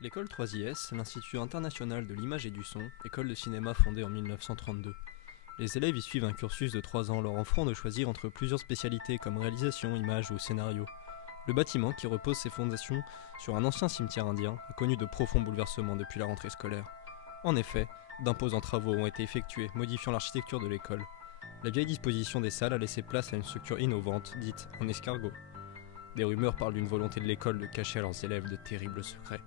L'école 3IS, c'est l'Institut international de l'image et du son, école de cinéma fondée en 1932. Les élèves y suivent un cursus de 3 ans leur offrant de choisir entre plusieurs spécialités comme réalisation, image ou scénario. Le bâtiment, qui repose ses fondations sur un ancien cimetière indien, a connu de profonds bouleversements depuis la rentrée scolaire. En effet, d'imposants travaux ont été effectués, modifiant l'architecture de l'école. La vieille disposition des salles a laissé place à une structure innovante, dite en escargot. Des rumeurs parlent d'une volonté de l'école de cacher à leurs élèves de terribles secrets.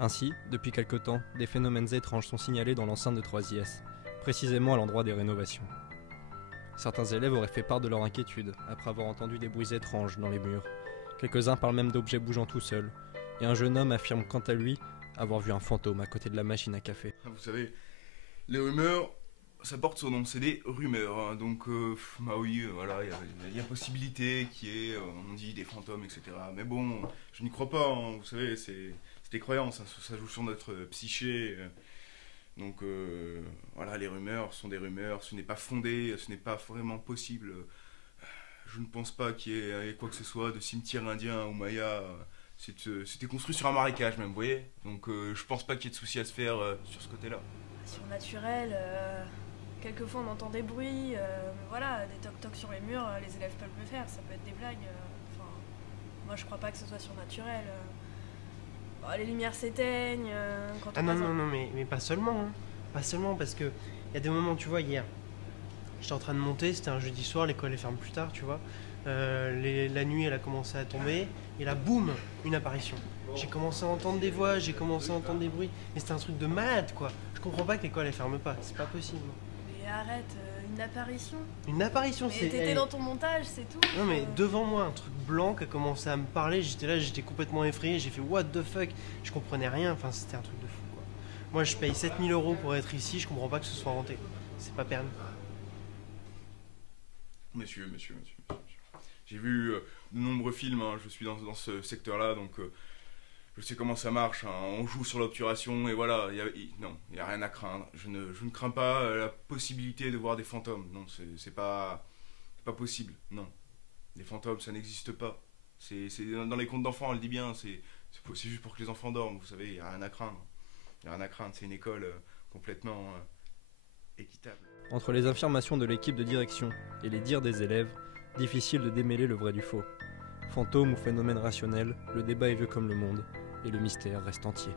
Ainsi, depuis quelque temps, des phénomènes étranges sont signalés dans l'enceinte de 3IS, précisément à l'endroit des rénovations. Certains élèves auraient fait part de leur inquiétude, après avoir entendu des bruits étranges dans les murs. Quelques-uns parlent même d'objets bougeant tout seuls, et un jeune homme affirme quant à lui avoir vu un fantôme à côté de la machine à café. Vous savez, les rumeurs, ça porte son nom, c'est des rumeurs, hein, donc bah oui, voilà, il y a possibilité qu'il y ait, on dit, des fantômes, etc. Mais bon, je n'y crois pas, hein, vous savez, c'est des croyances, hein, ça joue sur notre psyché, donc voilà, les rumeurs sont des rumeurs, ce n'est pas fondé, ce n'est pas vraiment possible. Je ne pense pas qu'il y ait quoi que ce soit de cimetière indien ou maya. C'était construit sur un marécage même, vous voyez. Donc je pense pas qu'il y ait de soucis à se faire sur ce côté-là. Surnaturel, quelquefois on entend des bruits, voilà, des toc-toc sur les murs, les élèves peuvent le faire, ça peut être des blagues. Enfin, moi je crois pas que ce soit surnaturel. Bon, les lumières s'éteignent quand on Ah non, passe non, non, mais pas seulement, hein. Pas seulement, parce que il y a des moments, tu vois, hier, j'étais en train de monter, c'était un jeudi soir, l'école elle ferme plus tard, tu vois. La nuit elle a commencé à tomber, et là, boum, une apparition. J'ai commencé à entendre des voix, j'ai commencé à entendre des bruits, mais c'était un truc de malade, quoi. Je comprends pas que l'école elle ferme pas, c'est pas possible. Mais arrête, une apparition. Une apparition, Mais c'est... t'étais dans ton montage, c'est tout. Non mais devant moi, un truc blanc qui a commencé à me parler, j'étais là, j'étais complètement effrayé, j'ai fait what the fuck, je comprenais rien, enfin c'était un truc de fou, quoi. Moi je paye 7000 € pour être ici, je comprends pas que ce soit renté, c'est pas permis. Monsieur. J'ai vu de nombreux films, hein, je suis dans ce secteur-là, donc je sais comment ça marche, hein, on joue sur l'obturation, et voilà, non, il n'y a rien à craindre. Je ne crains pas la possibilité de voir des fantômes, non, c'est pas possible, non. Les fantômes, ça n'existe pas. C'est dans les contes d'enfants, on le dit bien, c'est juste pour que les enfants dorment, vous savez, il n'y a rien à craindre. Il n'y a rien à craindre, c'est une école complètement équitable. Entre les affirmations de l'équipe de direction et les dires des élèves, difficile de démêler le vrai du faux. Fantôme ou phénomène rationnel, le débat est vieux comme le monde, et le mystère reste entier.